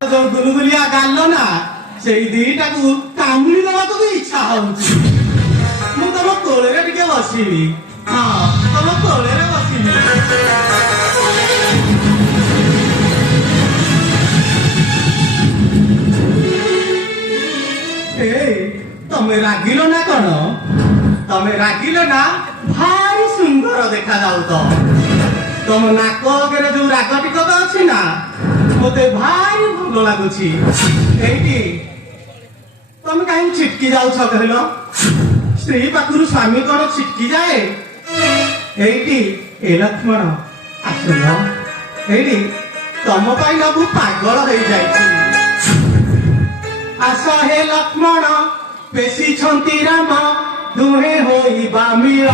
ଯୋଉ ଗୁଲୁଗୁଲିଆ ଗାଲ ନା ସେଇ ଦିଟାକୁ କାମୁଡି ଦେବାକୁ ବି ଇଚ୍ଛା ହଉଛି। ମୁଁ ତମ କୋଳରେ ଟିକେ ବସିବି। ହଁ, ତମ କୋଳରେ ବସିବି। ତମେ ରାଗିଲ ନା କଣ? ତମେ ରାଗିଲ ନା? ଭାରି ସୁନ୍ଦର ଦେଖାଯାଉଛ। ତମ ନାକ ଅଗରେ ଯୋଉ ରାଗ ଟିକକ ଅଛି ନା ମତେ ଭାରି ଭଲ ଲାଗୁଛି। ଏଇଠି ତମେ କାହିଁକି ଛିଟକି ଯାଉଛ କହିଲ? ସ୍ତ୍ରୀ ପାଖରୁ ସ୍ୱାମୀ କଣ ଛିଟକି ଯାଏ? ଏଇଠି ଏ ଲକ୍ଷ୍ମଣ ଆସୁନ, ଏଇଠି ତମ ପାଇଁ ନା ମୁଁ ପାଗଳ ହେଇଯାଇଛି। ଆସ ହେ ଲକ୍ଷ୍ମଣ ପେଶିଛନ୍ତି ରାମ, ଦୁହେଁ ହୋଇବା ମିଳ।